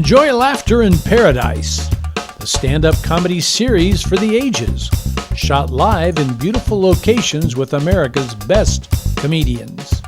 Enjoy Laughter in Paradise, the stand-up comedy series for the ages, shot live in beautiful locations with America's best comedians.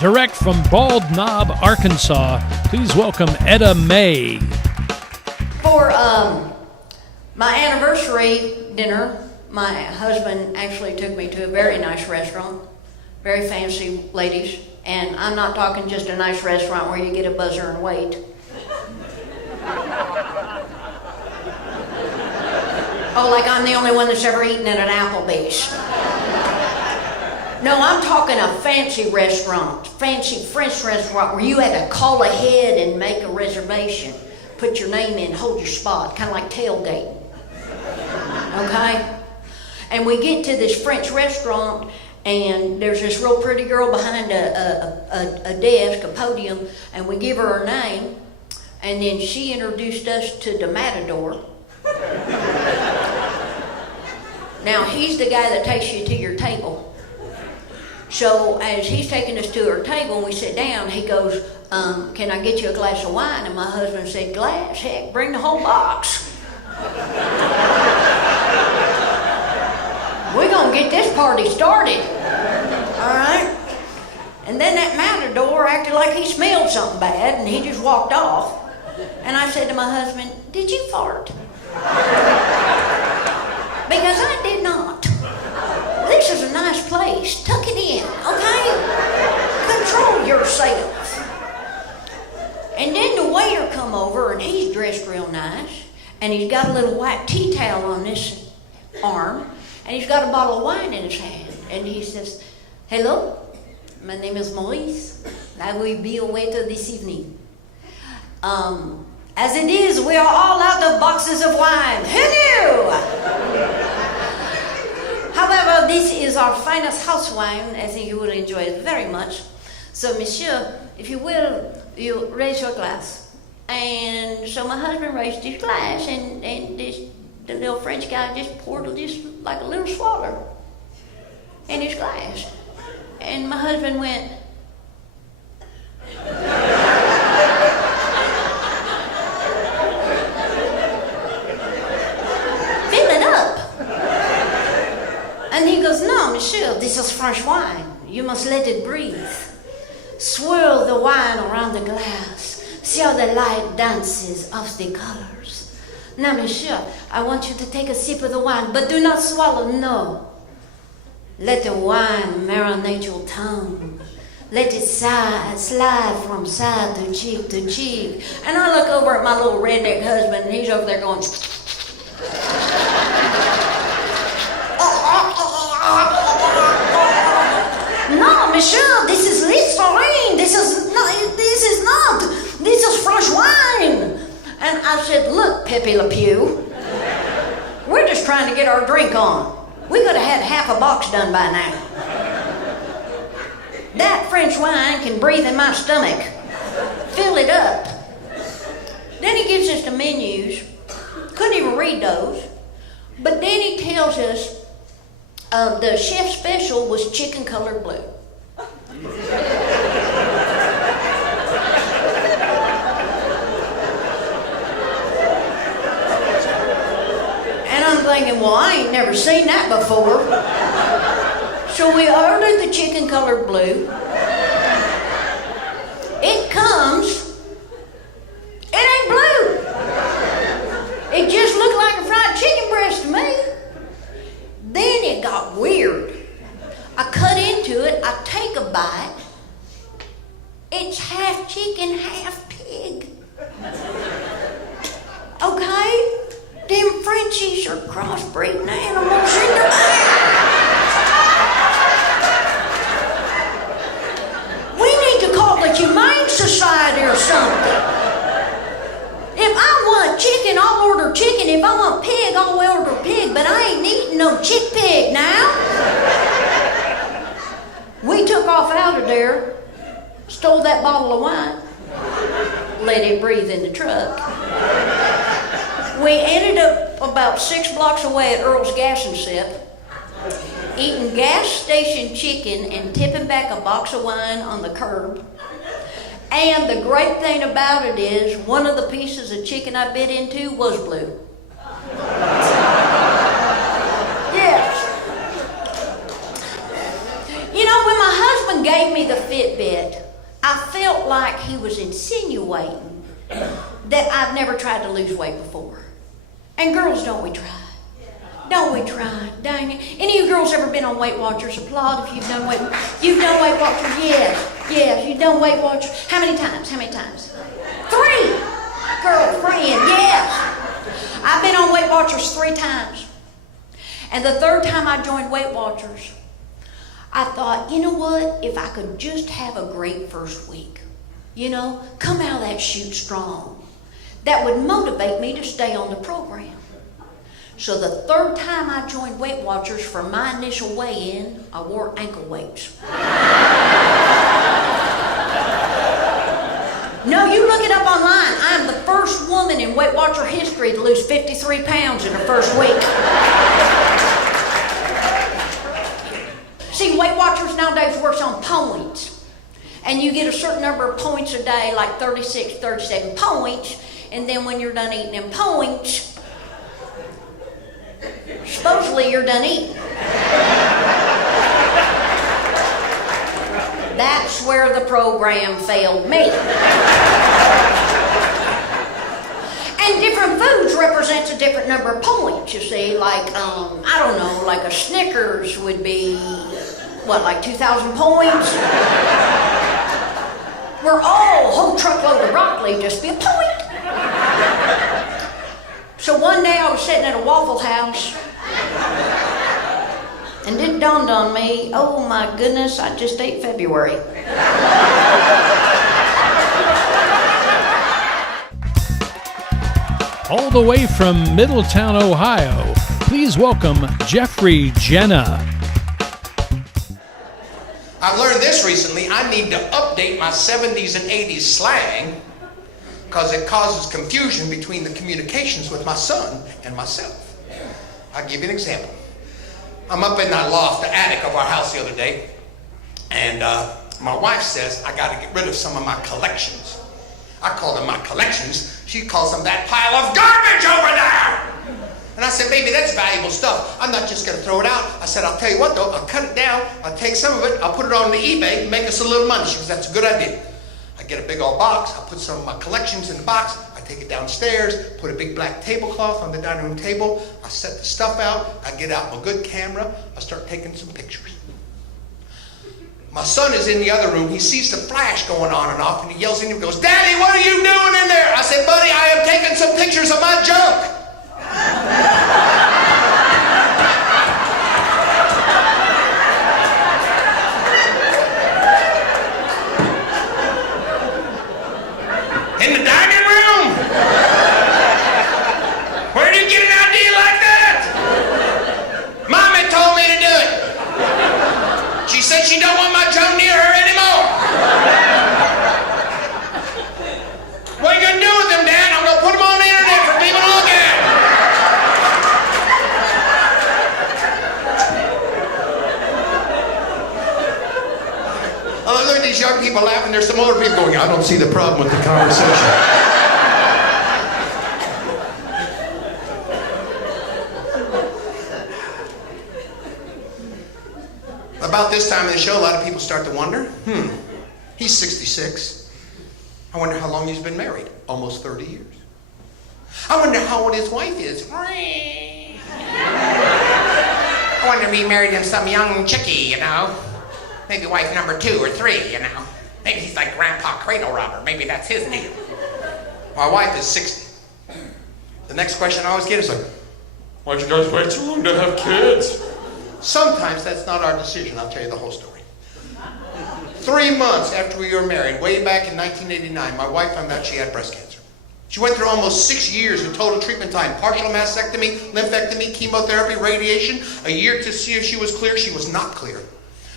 Direct from Bald Knob, Arkansas, please welcome Etta May. For my anniversary dinner, my husband actually took me to a very nice restaurant, very fancy ladies, and I'm not talking just a nice restaurant where you get a buzzer and wait. Oh, like I'm the only one that's ever eaten at an Applebee's. No, I'm talking a fancy restaurant, fancy French restaurant where you had to call ahead and make a reservation. Put your name in, hold your spot, kind of like tailgating. Okay? And we get to this French restaurant and there's this real pretty girl behind a desk, a podium, and we give her name, and then she introduced us to the Matador. Now, he's the guy that takes you to your table. So as he's taking us to our table and we sit down, he goes, can I get you a glass of wine? And my husband said, glass? Heck, bring the whole box. We're gonna get this party started. All right? And then that Matador acted like he smelled something bad and he just walked off. And I said to my husband, did you fart? Because I did not. This is a nice place. Tuck it in, okay? Control yourself. And then the waiter come over and he's dressed real nice and he's got a little white tea towel on this arm and he's got a bottle of wine in his hand and he says, hello, my name is Maurice. I will be a waiter this evening. As it is, we are all out of boxes of wine. Who knew? However, this is our finest house wine. I think you will enjoy it very much. So, monsieur, if you will, you raise your glass. And so my husband raised his glass, and the little French guy just poured just like a little swallow in his glass. And my husband went, fill it up. And he goes, no, monsieur, this is French wine. You must let it breathe. Swirl the wine around the glass. See how the light dances off the colors. Now, monsieur, I want you to take a sip of the wine, but do not swallow, no. Let the wine marinate your tongue. Let it slide from side to cheek. And I look over at my little redneck husband, and he's over there going... No, monsieur, this is Listerine. This is French wine. And I said, look, Pepe Le Pew, we're just trying to get our drink on. We could have had half a box done by now. That French wine can breathe in my stomach. Fill it up. Then he gives us the menus. Couldn't even read those. But then he tells us the chef special was chicken colored blue. And I'm thinking, well, I ain't never seen that before. So we ordered the chicken colored blue. It comes, it ain't blue. It just looked like a fried chicken breast to me. Then it got weird. I cut into it, I take a bite. It's half chicken, half pig. Okay? Them Frenchies are crossbreeding animals in the back. We need to call the Humane Society or something. If I want chicken, I'll order chicken. If I want pig, I'll order pig. But I ain't eating no chick pig now. We took off out of there. Stole that bottle of wine. Let it breathe in the truck. We ended up about 6 blocks away at Earl's Gas and Sip, eating gas station chicken and tipping back a box of wine on the curb. And the great thing about it is, one of the pieces of chicken I bit into was blue. Yes. You know, when my husband gave me the Fitbit, I felt like he was insinuating that I've never tried to lose weight before. And girls, don't we try? Don't we try? Dang it. Any of you girls ever been on Weight Watchers? Applaud if you've done Weight Watchers. You've done Weight Watchers? Yes. Yes, you've done Weight Watchers. How many times? How many times? 3. Girlfriend, yes. I've been on Weight Watchers 3 times. And the 3rd time I joined Weight Watchers, I thought, you know what? If I could just have a great first week, you know, come out of that chute strong, that would motivate me to stay on the program. So the 3rd time I joined Weight Watchers, for my initial weigh-in, I wore ankle weights. No, you look it up online. I am the first woman in Weight Watcher history to lose 53 pounds in her first week. See, Weight Watchers nowadays works on points. And you get a certain number of points a day, like 36, 37 points. And then when you're done eating them points, supposedly you're done eating. That's where the program failed me. And different foods represents a different number of points, you see. Like, I don't know, like a Snickers would be, what, like 2,000 points? Where a whole truckload of broccoli just be a point. So one day I was sitting at a Waffle House, and it dawned on me, oh my goodness, I just ate February. All the way from Middletown, Ohio, please welcome Jeffrey Jena. I've learned this recently. I need to update my 70s and 80s slang because it causes confusion between the communications with my son and myself. I'll give you an example. I'm up in that loft, the attic of our house the other day, and my wife says I got to get rid of some of my collections. I call them my collections. She calls them that pile of garbage over there. And I said, baby, that's valuable stuff. I'm not just going to throw it out. I said, I'll tell you what, though. I'll cut it down. I'll take some of it. I'll put it on the eBay and make us a little money. She goes, that's a good idea. I get a big old box. I put some of my collections in the box. I take it downstairs, put a big black tablecloth on the dining room table. I set the stuff out. I get out my good camera. I start taking some pictures. My son is in the other room. He sees the flash going on and off, and he yells at me and goes, Daddy, what are you doing in there? I said, buddy, I am taking some pictures of my junk. In the dining room? Where did you get an idea like that? Mommy told me to do it. She said she don't want my junk near her anymore. What are you going to do with them, Dad? I'm going to put them on the internet for people to look at. Oh, look at these young people laughing. There's some older people going, I don't see the problem with the conversation. About this time of the show, a lot of people start to wonder, he's 66. I wonder how long he's been married. Almost 30 years. I wonder how old his wife is. I wonder if he married in some young chickie, you know. Maybe wife number 2 or 3, you know. Maybe he's like Grandpa Cradle Robber. Maybe that's his deal. My wife is 60. The next question I always get is like, why'd you guys wait so long to have kids? Sometimes that's not our decision. I'll tell you the whole story. 3 months after we were married, way back in 1989, my wife found out she had breast cancer. She went through almost 6 years of total treatment time. Partial mastectomy, lymphectomy, chemotherapy, radiation. A year to see if she was clear. She was not clear.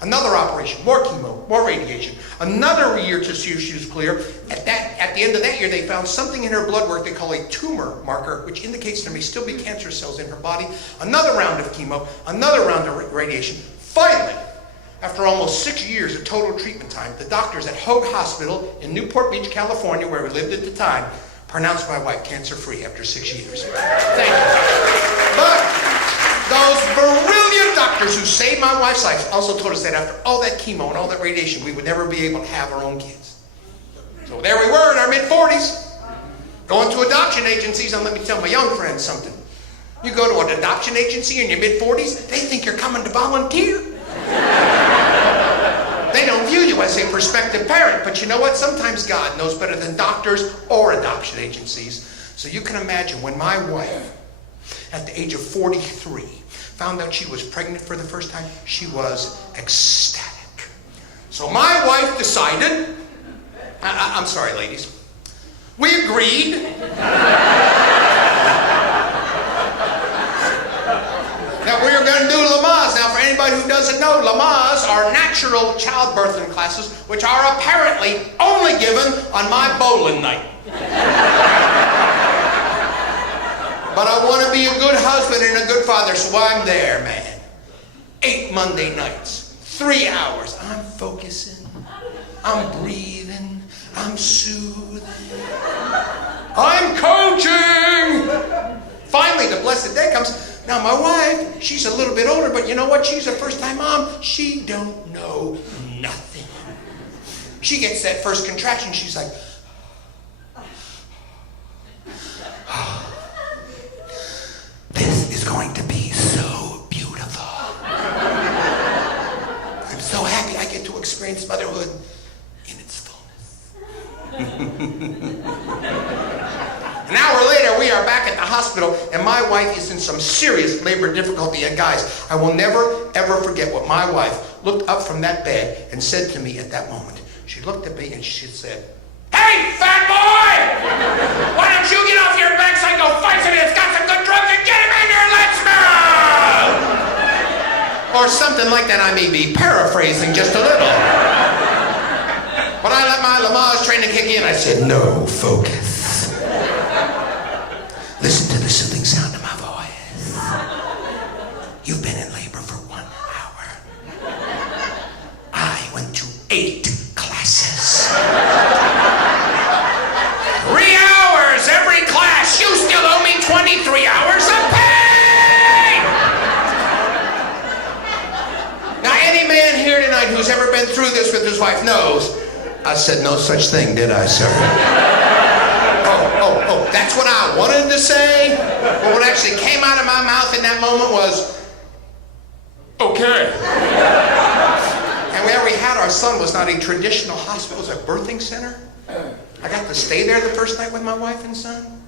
Another operation, more chemo, more radiation. Another year to see if she was clear. At the end of that year, they found something in her blood work they call a tumor marker, which indicates there may still be cancer cells in her body. Another round of chemo, another round of radiation. Finally, after almost 6 years of total treatment time, the doctors at Hoag Hospital in Newport Beach, California, where we lived at the time, pronounced my wife cancer-free after 6 years. Thank you. But those brilliant doctors who saved my wife's life also told us that after all that chemo and all that radiation, we would never be able to have our own kids. So there we were in our mid-40s, going to adoption agencies, and let me tell my young friends something. You go to an adoption agency in your mid-40s, they think you're coming to volunteer. They don't view you as a prospective parent, but you know what? Sometimes God knows better than doctors or adoption agencies. So you can imagine when my wife, at the age of 43, found out she was pregnant for the first time, she was ecstatic. So my wife decided, I'm sorry, ladies, we agreed that we were going to do Lamaze. Now, for anybody who doesn't know, Lamaze are natural childbirthing classes, which are apparently only given on my bowling night. But I want to be a good husband and a good father, so I'm there, man. 8 Monday nights, 3 hours. I'm focusing, I'm breathing, I'm soothing, I'm coaching. Finally, the blessed day comes. Now, my wife, she's a little bit older, but you know what? She's a first-time mom. She don't know nothing. She gets that first contraction. She's like, this is going to be so beautiful. I'm so happy I get to experience motherhood in its fullness. An hour later, we are back at the hospital, and my wife is in some serious labor difficulty. And guys, I will never, ever forget what my wife looked up from that bed and said to me at that moment. She looked at me and she said, "Hey, fat boy! Why don't you get off your backside, go find somebody that's got some good drugs and get him in here, let's move!" Or something like that. I may be paraphrasing just a little. But I let my Lamaze training kick in. I said, "No, focus. Listen to the soothing sound of my voice. You've been in labor for 1 hour. I went to 8 classes. 3 hours every class. You still owe me 23 hours of pay!" Now, any man here tonight who's ever been through this with his wife knows I said no such thing, did I, sir? Oh, that's what I wanted to say, but what actually came out of my mouth in that moment was, okay. And where we had our son was not a traditional hospital, it was a birthing center. I got to stay there the first night with my wife and son.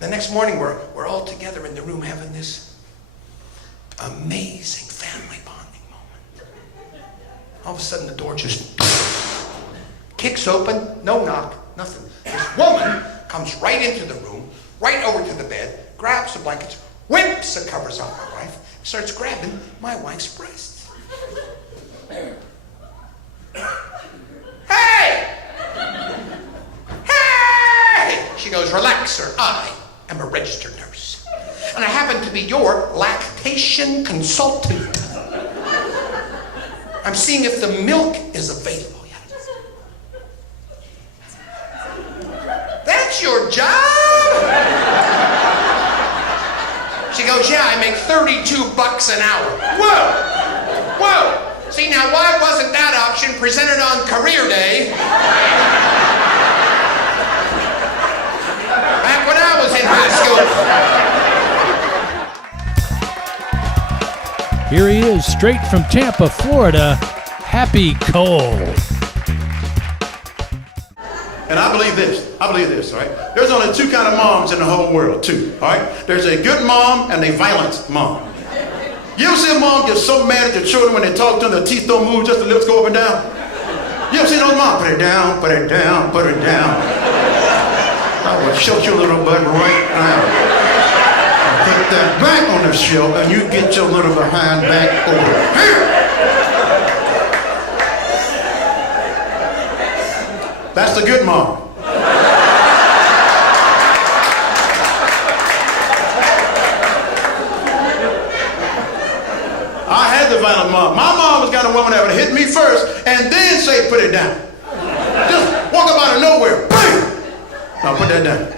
The next morning, we're all together in the room having this amazing family bonding moment. All of a sudden, the door just kicks open, no knock, nothing. This woman comes right into the room, right over to the bed, grabs the blankets, whips the covers off my wife, starts grabbing my wife's breasts. Hey! Hey! She goes, "Relax, sir. I am a registered nurse. And I happen to be your lactation consultant. I'm seeing if the milk is available." "That's your job?" She goes, "Yeah, I make $32 an hour." Whoa! See, now why wasn't that option presented on career day back when I was in high school? Here he is, straight from Tampa, Florida, Happy Cole. And I believe this, all right? There's only 2 kind of moms in the whole world, 2, all right? There's a good mom and a violent mom. You ever see a mom get so mad at their children when they talk to them, their teeth don't move, just the lips go up and down? You ever see those moms? Put it down, put it down, put it down. I will shut your little butt right now. Put that back on the shelf and you get your little behind back over here. That's the good mom. I had the violent mom. My mom was the kind of woman that would hit me first and then say, put it down. Just walk up out of nowhere. Bam! Now put that down.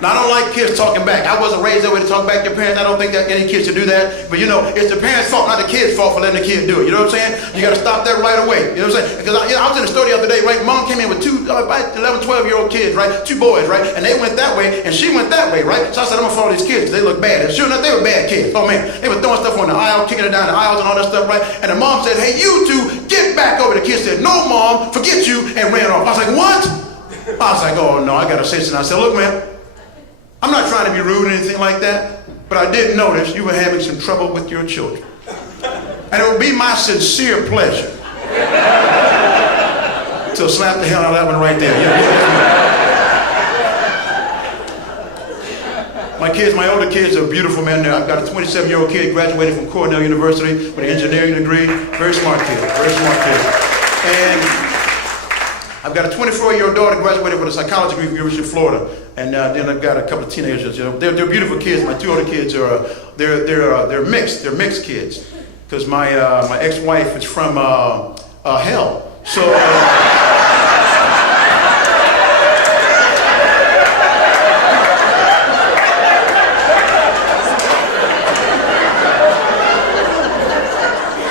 Now, I don't like kids talking back. I wasn't raised that way to talk back to your parents. I don't think that any kid should do that. But, you know, it's the parents' fault, not the kid's fault for letting the kid do it. You know what I'm saying? You got to stop that right away. You know what I'm saying? Because I was in the store the other day, right? Mom came in with two 11, 12-year-old kids, right? Two boys, right? And they went that way, and she went that way, right? So I said, I'm going to follow these kids because they look bad. And sure enough, they were bad kids. Oh, man. They were throwing stuff on the aisle, kicking it down the aisles and all that stuff, right? And the mom said, hey, you two, get back over. The kid said, no, Mom, forget you, and ran off. I was like, what? I was like, oh, no, I got to say something. I said, look, man. I'm not trying to be rude or anything like that, but I did notice you were having some trouble with your children. And it would be my sincere pleasure to slap the hell out of that one right there. Yeah. My kids, my older kids are beautiful men. I've got a 27-year-old kid graduated from Cornell University with an engineering degree. Very smart kid, very smart kid. And I've got a 24-year-old daughter graduated with a psychology degree from the University of Florida. And then I've got a couple of teenagers. You know, they're beautiful kids. My two older kids are they're mixed. They're mixed kids. Because my ex-wife is from hell. So.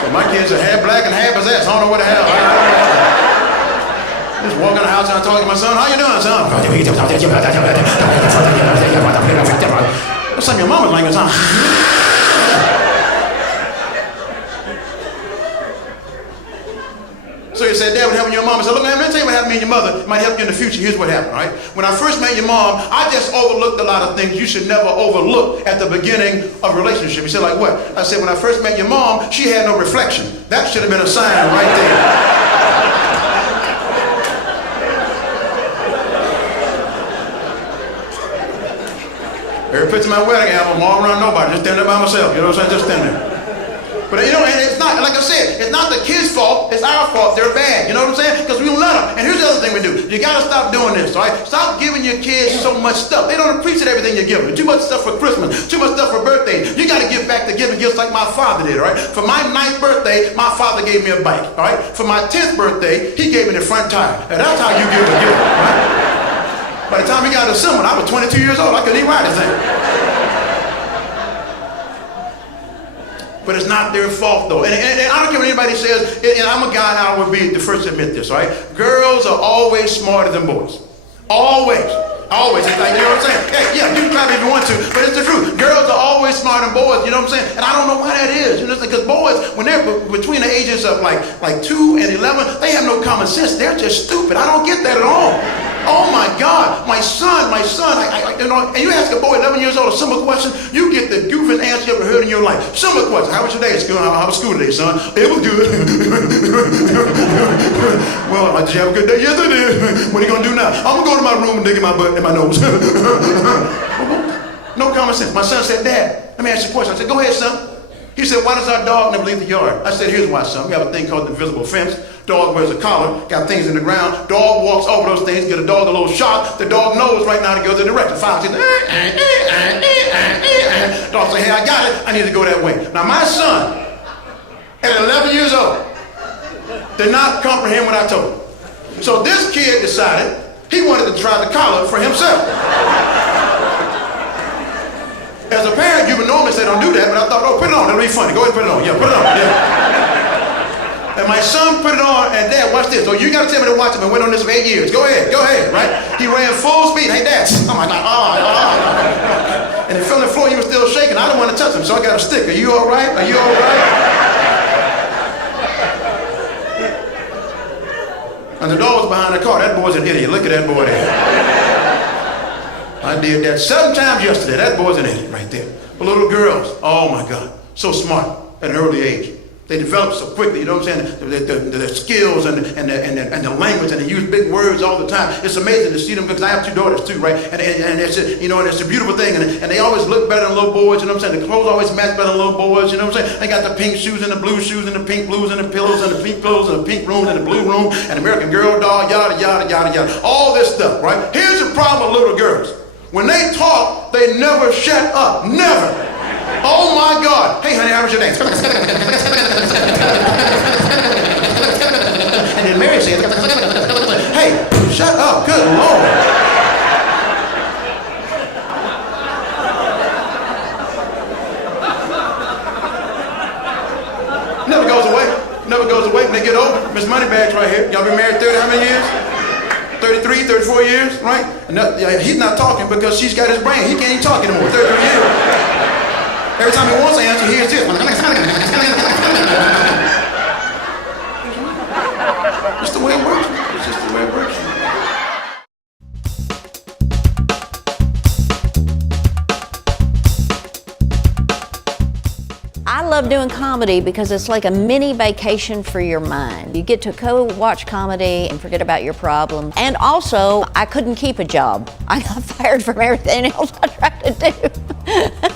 So my kids are half black and half possessed. I don't know what the hell. Just walking in the house and I'm talking to my son. How you doing, son? That's like your mama's language, huh? So you said, Dad, what happened to your mom? I said, look, man, let me tell you what happened to me and your mother. It might help you in the future. Here's what happened, all right? When I first met your mom, I just overlooked a lot of things you should never overlook at the beginning of a relationship. He said, like what? I said, when I first met your mom, she had no reflection. That should have been a sign right there. Every picture of my wedding album, all around nobody, just standing there by myself. You know what I'm saying? Just standing there. But you know, and it's not, like I said, it's not the kids' fault, it's our fault. They're bad. You know what I'm saying? Because we don't let them. And here's the other thing we do. You got to stop doing this, all right? Stop giving your kids so much stuff. They don't appreciate everything you give them. Too much stuff for Christmas, too much stuff for birthdays. You got to give back to giving gifts like my father did, all right? For my 9th birthday, my father gave me a bike, all right? For my 10th birthday, he gave me the front tire. And that's how you give a gift, all right? By the time he got to December, I was 22 years old. I couldn't even ride this thing. But it's not their fault, though. And I don't care what anybody says, and I'm a guy, and I would be the first to admit this, all right? Girls are always smarter than boys. Always. Always. It's like, you know what I'm saying? Hey, yeah, you can try if you want to, but it's the truth. Girls are always smarter than boys, you know what I'm saying? And I don't know why that is. You know, because boys, when they're between the ages of like 2 and 11, they have no common sense. They're just stupid. I don't get that at all. Oh my God, my son, you know, and you ask a boy 11 years old a simple question, you get the goofiest answer you ever heard in your life. Simple question, how was your day at school? How was school today, son? It was good. Well, did you have a good day? Yes, I did. What are you going to do now? I'm going to go to my room and dig in my butt and my nose. No common sense. My son said, Dad, let me ask you a question. I said, go ahead, son. He said, why does our dog never leave the yard? I said, here's why, son. We have a thing called the invisible fence. Dog wears a collar, got things in the ground. Dog walks over those things, get a dog a little shock. The dog knows right now to go the direction. 5, 6, dog say, hey, I got it. I need to go that way. Now, my son, at 11 years old, did not comprehend what I told him. So this kid decided he wanted to try the collar for himself. As a parent, you would normally say, don't do that, but I thought, oh, put it on. That'll be funny. Go ahead and put it on. Yeah, put it on. Yeah. And my son put it on, and Dad, watch this. So you got to tell me to watch him. I went on this for 8 years. Go ahead, right? He ran full speed. Hey, Dad. Oh, my God. And he fell on the floor. He was still shaking. I didn't want to touch him, so I got a stick. Are you all right? Are you all right? And the dog was behind the car. That boy's an idiot. Look at that boy there. I did that 7 times yesterday. That boy's an idiot right there. But little girls, oh, my God, so smart at an early age. They develop so quickly, you know what I'm saying? The skills and the language, and they use big words all the time. It's amazing to see them, because I have 2 daughters too, right? And it's you know, and it's a beautiful thing. And they always look better than little boys, you know what I'm saying? The clothes always match better than little boys, you know what I'm saying? They got the pink shoes and the blue shoes and the pink blues and the pillows and the pink pillows and the pink room and the blue room and American Girl doll, yada, yada, yada, yada. All this stuff, right? Here's the problem with little girls. When they talk, they never shut up. Never. Oh my God. Hey honey, how was your day? And then Mary says, hey, shut up, good Lord. Never goes away. Never goes away. When they get older, Miss Moneybags right here. Y'all been married 30 how many years? 33, 34 years, right? And he's not talking because she's got his brain. He can't even talk anymore, 33 years. Every time he wants to answer, he hears this. It's the way it works. It's just the way it works. I love doing comedy because it's like a mini vacation for your mind. You get to go watch comedy and forget about your problems. And also, I couldn't keep a job. I got fired from everything else I tried to do.